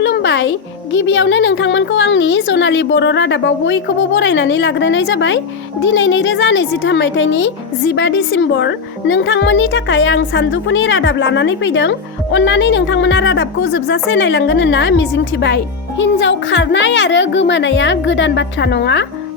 खुलुमबाय। गिबियावनो नोंथांमोनखौ आंनि जनालि बर' रादाबाव बयखौबो बरायनानै लाग्रोनाय जाबाय। दिनै 2023 मायथाइनि 15 डिसेम्बर। नोंथांमोननि थाखाय आं सानजौफुनि रादाब लानानै फैदों। अन्नानै नोंथांमोना रादाबखौ जोबजासे नायलांगोन होनना मिजिंथिबाय। हिन्जाव खारनाय आरो गोमानाया गोदान बाथ्रा नङा।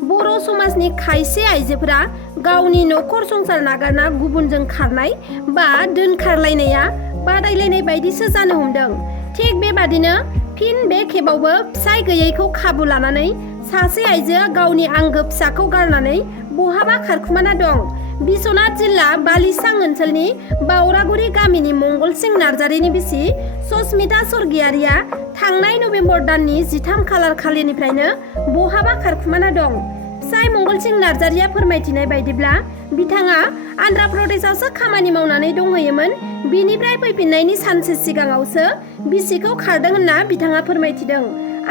बर' समाजनि खायसे आइजोफोरा गावनि नखर संसार नागारना गुबुनजों खारनाय बा दोनखारलायनाया बादायलायनाय बायदिसो जानो हमदों। थिग बेबादिनो फिन बे खेबावबो फिसाय गैयैखौ खाबु लानानै सासे आइजोआ गावनि आंगो फिसाखौ गारनानै बहाबा खारखुमाना दं। बिश्वनाथ जिल्ला बालिसां ओनसोलनि बावरागुरि गामिनि मंगलसिं नार्जारिनि बिसि सस्मिता स्वर्गियारिया थांनाय नबेम्बर दाननि 13 खालार खालिनिफ्रायनो बहाबा खारखुमाना दं। फिसाय मंगलसिं नार्जारिया फोरमायथिनाय बायदिब्ला बिथाङा आन्ध्र प्रदेशआवसो खामानि मावनानै दंहैयोमोन। बिनिफ्राय फैफिननायनि सानसे सिगाङावसो बिसिखौ खारदों होनना बिथाङा फोरमायथिदों।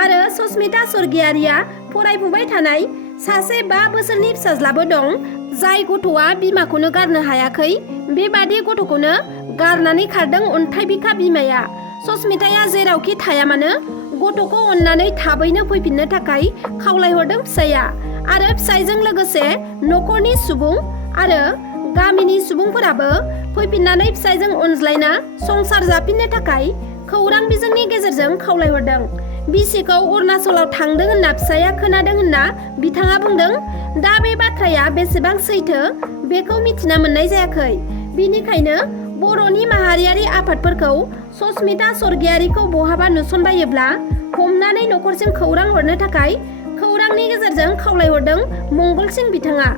आरो सस्मिता स्वर्गियारिया फरायफुबाय थानाय सासे 5 बोसोरनि फिसाज्लाबो दं, जाय गथ'आ बिमाखौनो गारनो हायाखै। बेबादि गथ'खौनो गारनानै खारदों अन्थाइ बिखा बिमाया। सस्मिताया जेरावखि थाया मानो गथ'खौ अननानै थाबैनो फैफिननो थाखाय खावलायहरदों फिसाया। आरो फिसायजों लोगोसे नखरनि सुबुं आरो गामिनि सुबुंफोराबो फैफिननानै फिसायजों अनज्लायना संसार जाफिननो थाखाय खौरां बिजोंनि गेजेरजों खावलायहरदों। बिसिखौ अरुणाचलाव थांदों होनना फिसाया खोनादों होनना बिथाङा बुंदों। दा बे बाथ्राया बेसेबां सैथो बेखौ मिथिना मोननाय जायाखै। बिनिखायनो बर'नि माहारियारि आफादफोरखौ सस्मिता स्वर्गियारिखौ बहाबा नुसनबायोब्ला हमनानै नखरसिम खौरां हरनो थाखाय खौरांनि गेजेरजों खावलायहरदों मंगलसिं बिथाङा।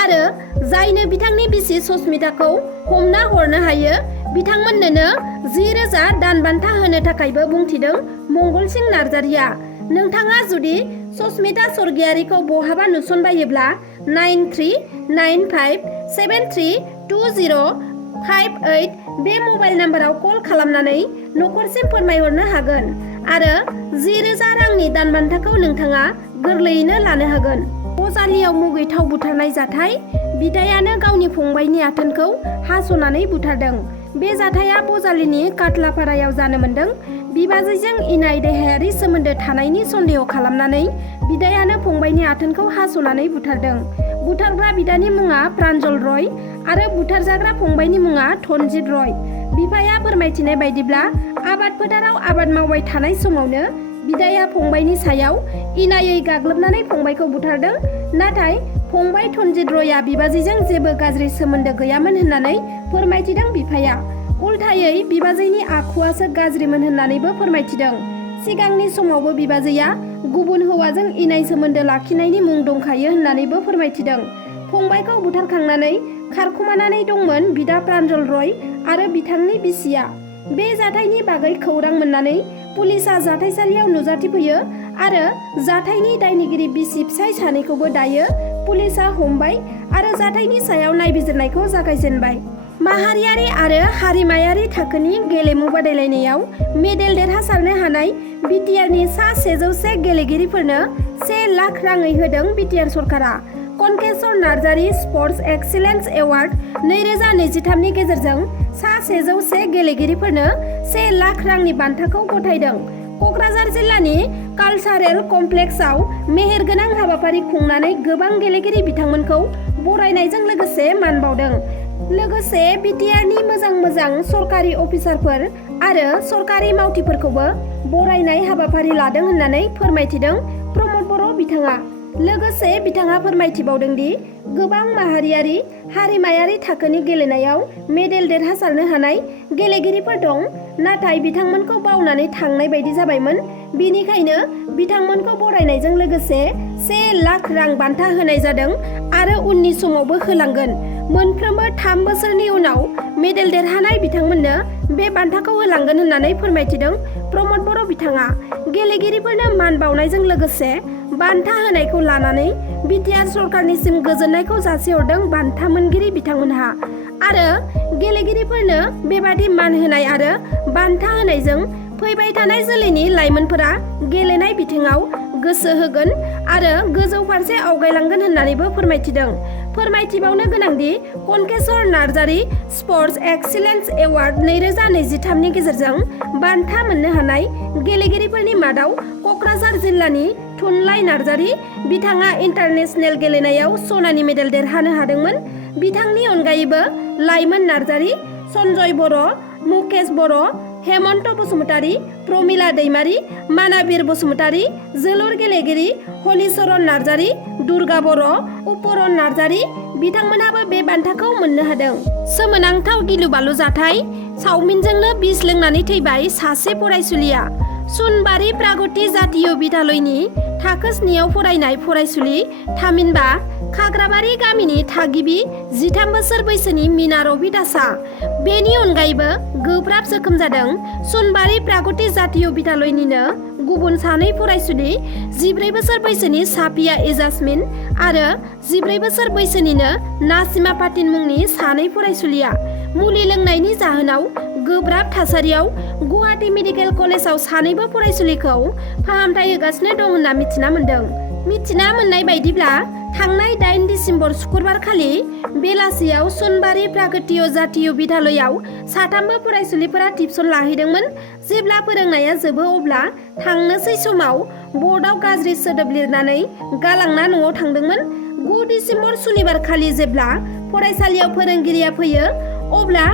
आरो जायनो बिथांनि बिसि सस्मिताखौ हमना हरनो हायो बिथांमोननोनो 10,000 दान बान्था होनो थाखायबो बुंथिदों मंगलसिं नार्जारिया। नोंथाङा जुदि सस्मिता स्वर्गियारिखौ बहाबा नुसनबायोब्ला 9395733205 बे मबाइल नाम्बाराव कल खालामनानै नखरसिम फोरमायहरनो हागोन आरो 10,000 रांनि दान बान्थाखौ नोंथाङा गोरलैयैनो लानो हागोन। बजालियाव मुगैथाव बुथारनाय जाथाय। बिदायानो गावनि फंबायनि आथोनखौ हास'नानै बुथारदों। बे जाथाया बजालिनि काटलापारायाव जानो मोन्दों। बिबाजैजों इनाय देहायारि सोमोन्दो थानायनि सन्देह खालामनानै बिदायानो फंबायनि आथोनखौ हास'नानै बुथारदों। बुथारग्रा बिदानि मुङा प्रान्जल रय आरो बुथारजाग्रा फंबायनि मुङा धनजित रय। बिफाया फोरमायथिनाय बायदिब्ला आबाद फोथाराव आबाद मावबाय थानाय समावनो बिदाया फंबायनि सायाव इनायै गाग्लोबनानै फंबायखौ बुथारदों। नाथाय फंबाय धनजित रयआ बिबाजैजों जेबो गाज्रि सोमोन्दो गैयामोन होननानै फोरमायथिदों बिफाया। उल्थायै बिबाजैनि आखुआसो गाज्रिमोन होननानैबो फोरमायथिदों। सिगांनि समावबो बिबाजैया गुबुन हौवाजों इनाय सोमोन्दो लाखिनायनि मुं दंखायो होननानैबो फोरमायथिदों। फंबायखौ बुथारखांनानै खारखुमानानै दंमोन बिदा प्रान्जल रय आरो बिथांनि बिसिया। बे जाथायनि बागै खौरां मोननानै पुलिसआ जाथायसालियाव नुजाथिफैयो आरो जाथायनि दायनिगिरि बिसि फिसाय सानैखौबो दायो पुलिसआ हमबाय आरो जाथायनि सायाव नायबिजिरनायखौ जागायजेनबाय। माहारियारि आरो हारिमायारि थाखोनि गेलेमु बादायलायनायाव मेडेल देरहासारनो हानाय बिटिआरनि सा 101 गेलेगिरिफोरनो 1 लाख राङै होदों बिटिआर सरकारा। Kankeshwar Narzary sports excellence award 2023 नि गेजेरजों सा 101 गेलेगिरिफोरनो 1 लाख रांनि बान्थाखौ गथायदों। कक्राझार जिल्लानि कालचारेल कमप्लेक्सआव मेहेरगोनां हाबाफारि खुंनानै गोबां गेलेगिरि बिथांमोनखौ बरायनायजों लोगोसे मान बावदों। लोगोसे बिटिआरनि मोजां सरकारि अफिसारफोर आरो सरकारि मावथिफोरखौबो बरायनाय हाबाफारि लादों होननानै फोरमायथिदों प्रमद बर' बिथाङा। लोगोसे बिथाङा फोरमायथिबावदों दि गोबां माहारियारि हारिमायारि थाखोनि गेलेनायाव मेडेल देरहासारनो हानाय गेलेगिरिफोर दं, नाथाय बिथांमोनखौ बावनानै थांनाय बायदि जाबायमोन। बिनिखायनो बिथांमोनखौ बरायनायजों लोगोसे 1 लाख रां बान्था होनाय जादों आरो उननि समावबो होलांगोन। मोनफ्रोमबो 3 बोसोरनि उनाव मेडेल देरहानाय बिथांमोननो बे बान्थाखौ होलांगोन होननानै फोरमायथिदों प्रमद बर' बिथाङा। गेलेगिरिफोरनो मान बावनायजों लोगोसे बान्था होनायखौ लानानै बिटिआर सरकारनिसिम गोजोननायखौ जासिहरदों बान्था मोनगिरि बिथांमोनहा। आरो गेलेगिरिफोरनो बेबादि मान होनाय आरो बान्था होनायजों फैबाय थानाय जोलैनि लाइमोनफोरा गेलेनाय बिथिङाव गोसो होगोन आरो गोजौ फारसे आवगायलांगोन होननानैबो फोरमायथिदों। फोरमायथिबावनो गोनांदि कनकेसर नार्जारि स्पर्ट्स एक्सिलेन्स एवार्ड 2023 नि गेजेरजों बान्था मोननो हानाय गेलेगिरिफोरनि मादाव क'क्राझार जिल्लानि थुनलाइ नार्जारि बिथाङा इन्टारनेशनेल गेलेनायाव सनानि मेडेल देरहानो हादोंमोन। बिथांनि अनगायैबो लाइमोन नार्जारि, सन्जय बर', मुकेश बर', हेमन्त बसुमतारी, प्रमिला दैमारी, मानाबिर बसुमतारी, जोलुर गेलेगिरि हलिचरन नार्जारि, दुर्गा बर', उपरन नार्जारि बिथांमोनहाबो बे बान्थाखौ मोननो हादों। सोमोनांथाव गिलु-बालु जाथाय, चावमिनजोंनो बिस लोंनानै थैबाय सासे फरायसुलिया। सुनबारि प्रागति जातीय बिद्यालयनि थाखो 9आव फरायनाय फरायसुलि थामिनबा खाग्राबारि गामिनि थागिबि 13 बोसोर बैसोनि मीना रवि दासआ बेनि अनगायैबो गोब्राब जोखोम जादों। सुनबारि प्रागति जातीय बिद्यालयनिनो गुबुन सानै फरायसुलि 14 बोसोर बैसोनि साफिया एजास्मिन आरो 14 बोसोर बैसोनिनो नासिमा पाटिन मुंनि सानै फरायसुलिया मुलि लोंनायनि जाहोनाव गोब्राब थासारियाव गुवाहाटी मेडिकेल कलेजाव सानैबो फरायसुलिखौ फाहामथाय होगासिनो दं होनना मिथिना मोन्दों। मिथिना मोननाय बायदिब्ला थांनाय 8 दिसेम्बर शुक्रबार खालि बेलासियाव सुनबारि प्रागतिय जातीय बिद्यालयाव साथामबो फरायसुलिफोरा टिउसन लाहैदोंमोन। जेब्ला फोरोंनाया जोबो अब्ला थांनोसै समाव बर्डआव गाज्रि सोदोब लिरनानै गालांना न'आव थांदोंमोन। 9 दिसेम्बर सुनिबार खालि जेब्ला फरायसालियाव फोरोंगिरिया फैयो अब्ला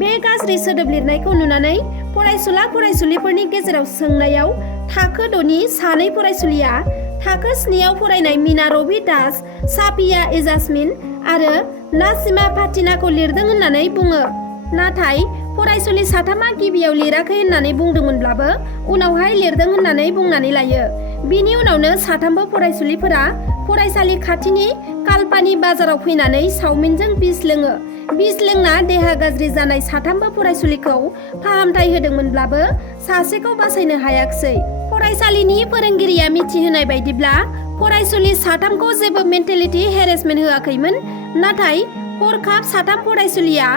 बे गाज्रि सोदोब लिरनायखौ नुनानै फरायसुला फरायसुलिफोरनि गेजेराव सोंनायाव थाखो 6नि सानै फरायसुलिया थाखो 7आव फरायनाय मीना रवि दास, साफिया एजास्मिन आरो नासिमा पाटिनाखौ लिरदों होननानै बुङो। नाथाय फरायसुलि साथामा गिबियाव लिराखै होननानै बुंदोंमोनब्लाबो उनावहाय लिरदों होननानै बुंनानै लायो। बिनि उनावनो साथामबो फरायसुलिफोरा फरायसालि खाथिनि कालपानि बाजाराव फैनानै चावमिनजों बिस लोङो। बिस लोंना देहा गाज्रि जानाय साथामबो फरायसुलिखौ फाहामथाय होदोंमोनब्लाबो सासेखौ बासायनो हायाखिसै। फरायसालिनि फोरोंगिरिया मिथिहोनाय बायदिब्ला फरायसुलि साथामखौ जेबो मेन्टेलिटि हेरेसमेन्ट होआखैमोन। नाथाय हरखाब साथाम फरायसुलिया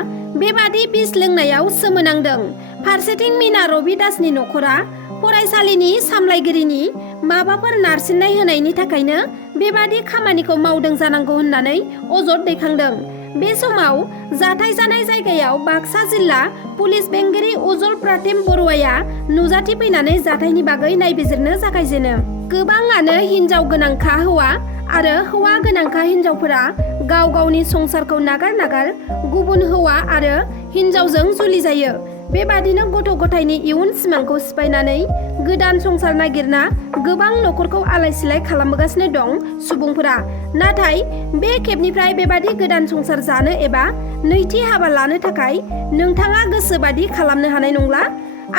बेबादि बिस लोंनायाव सोमोनांदों। फारसेथिं मीना रवि दासनि न'खरा फरायसालिनि सामलायगिरिनि माबाफोर नारसिननाय होनायनि थाखायनो बेबादि खामानिखौ मावदों जानांगौ होननानै अजद दैखांदों। बे समाव जाथाय जानाय जायगायाव बाक्सा जिल्ला पुलिस बेंगिरि उज्जवल प्रतिम बरुवाया नुजाथि फैनानै जाथायनि बागै नायबिजिरनो जागायजेनो। गोबाङानो हिनजाव गोनांखा हौवा आरो हौवा गोनांखा हिनजावफोरा गाव गावनि संसारखौ नागार गुबुन हौवा आरो हिनजावजों जुलि जायो। बेबादिनो गथ' गथायनि इयुन सिमांखौ सिफायनानै गोदान संसार नागिरना गोबां न'खरखौ आलाय-सिलाय खालामगासिनो दं सुबुंफोरा। नाथाय बे खेबनिफ्राय बेबादि गोदान संसार जानो एबा नैथि हाबा लानो थाखाय नोंथाङा गोसोबादि खालामनो हानाय नंला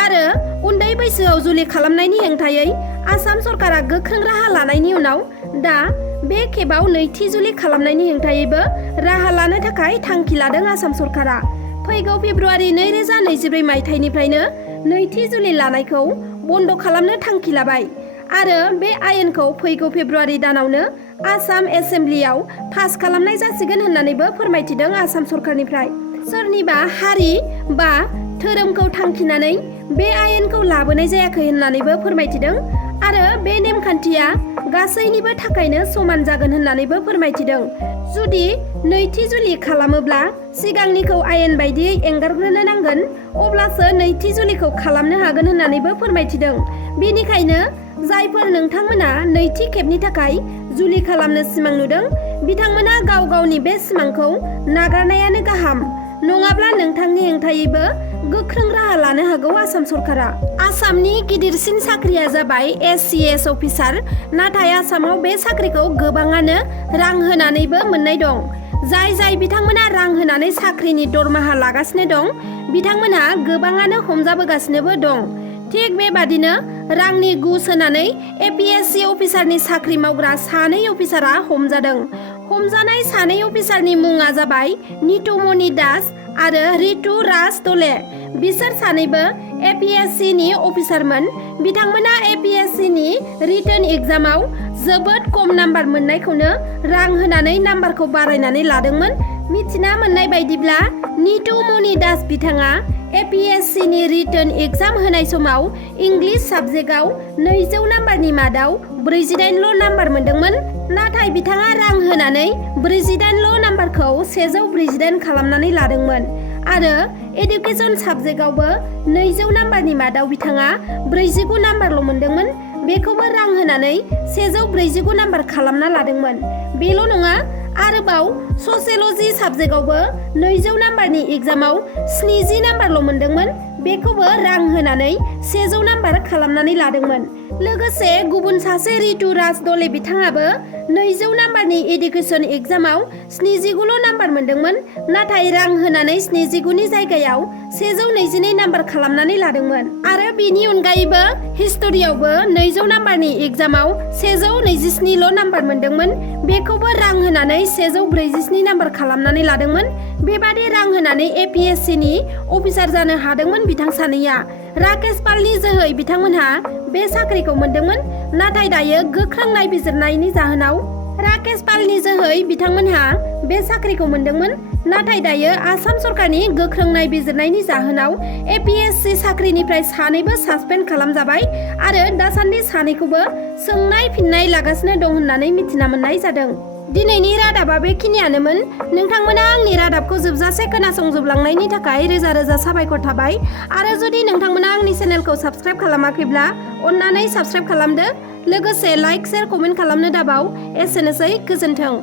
आरो उन्दै बैसोआव जुलि खालामनायनि हेंथायै आसाम सरकारा गोख्रों राहा लानायनि उनाव दा बे खेबाव नैथि जुलि खालामनायनि हेंथायैबो राहा लानो थाखाय थांखि लादों आसाम सरकारा। फैगौ फेब्रुवारि 2024 मायथाइनिफ्रायनो नैथि जुलि लानायखौ बन्द खालामनो थांखि लाबाय आरो बे आयेनखौ फैगौ फेब्रुवारि दानावनो आसाम एसेम्ब्लियाव पास खालामनाय जासिगोन होननानैबो फोरमायथिदों आसाम सरकारनिफ्राय। सोरनिबा हारि बा धोरोमखौ थांखिनानै बे आयेनखौ लाबोनाय जायाखै होननानैबो फोरमायथिदों आरो बे नेमखान्थिया गासैनिबो थाखायनो समान जागोन होननानैबो फोरमायथिदों। जुदि नैथि जुलि खालामोब्ला सिगांनिखौ आयेन बायदियै एंगारग्रोनो नांगोन अब्लासो नैथि जुलिखौ खालामनो हागोन होननानैबो फोरमायथिदों। बेनिखायनो जायफोर नोंथांमोना नैथि खेबनि थाखाय जुलि खालामनो सिमां नुदों बिथांमोना गाव गावनि बे सिमांखौ नागारनायानो गाहाम। नङाब्ला नोंथांनि हेंथायैबो गोख्रों राहा लानो हागौ आसाम सरकारा। आसामनि गिदिरसिन साख्रिया जाबाय SCS अफिसार। नाथाय आसामाव बे साख्रिखौ गोबाङानो रां होनानैबो मोननाय दं। जाय बिथांमोना रां होनानै साख्रिनि दरमाहा लागासिनो दं बिथांमोनहा गोबाङानो हमजाबोगासिनोबो दं। थिग बेबादिनो रांनि घुस होनानै APSC अफिसारनि साख्रि मावग्रा सानै अफिसारा हमजादों। हमजानाय सानै अफिसारनि मुङा जाबाय नितुमणि दास आरो रितु राज दले। बिसोर सानैबो APSC नि अफिसारमोन। बिथांमोना APSC नि रिटन एग्जामाव जोबोद खम नाम्बार मोननायखौनो रां होनानै नाम्बारखौ बारायनानै लादोंमोन। मिथिना मोननाय बायदिब्ला नितुमणि दास बिथाङा APSC नि रिटन एग्जाम होनाय समाव इंलिश साबजेक्टआव 200 नाम्बारनि मादाव 48ल' नाम्बार मोनदोंमोन। नाथाय बिथाङा रां होनानै 48ल' नाम्बारखौ 148 खालामनानै लादोंमोन आरो एडुकेसन साबजेक्टआवबो 200 नाम्बारनि मादाव बिथाङा 49 नाम्बारल' मोनदोंमोन। बेखौबो रां होनानै 149 नाम्बार खालामना लादोंमोन। बेल' नङा, आरोबाव ससियल'जि साबजेक्टआवबो 200 नाम्बारनि एग्जामाव 70 नाम्बारल' मोनदोंमोन। बेखौबो रां होनानै 100 नाम्बार खालामनानै लादोंमोन। लोगोसे गुबुन सासे रितु राज दले बिथाङाबो 200 नाम्बारनि एडुकेसन एग्जामाव 79ल' नाम्बार मोनदोंमोन। नाथाय रां होनानै 79नि जायगायाव 122 नाम्बार खालामनानै लादोंमोन। आरो बेनि अनगायैबो हिस्ट'रियावबो 200 नाम्बारनि एग्जामाव 127ल' नाम्बार मोनदोंमोन। बेखौबो रां होनानै 147 नाम्बार खालामनानै लादोंमोन। बेबादि रां होनानै APSC नि अफिसार जानो हादोंमोन बिथां सानैया। राकेश पालनि जोहै बिथांमोनहा बे साख्रिखौ मोनदोंमोन। नाथाय दायो गोख्रों नायबिजिरनायनि जाहोनाव राकेश पालनि जोहै बिथांमोनहा बे साख्रिखौ मोनदोंमोन। नाथाय दायो आसाम सरकारनि गोख्रों नायबिजिरनायनि जाहोनाव APSC साख्रिनिफ्राय सानैबो सासपेन्ड खालामजाबाय आरो दासान्दि सानैखौबो सोंनाय फिननाय लागासिनो दं होननानै मिथिना मोननाय जादों। दिनैनि रादाबा बेखिनियानोमोन। नोंथांमोना आंनि रादाबखौ जोबजासे खोनासंजोबलांनायनि थाखाय रोजा रोजा साबायखर थाबाय। आरो जुदि नोंथांमोना आंनि चेनेलखौ साबस्क्राइब खालामाखैब्ला अन्नानै साबस्क्राइब खालामदो। लोगोसे लाइक, शेयार, कमेन्ट खालामनो दाबाव। एसेनोसै, गोजोन्थों।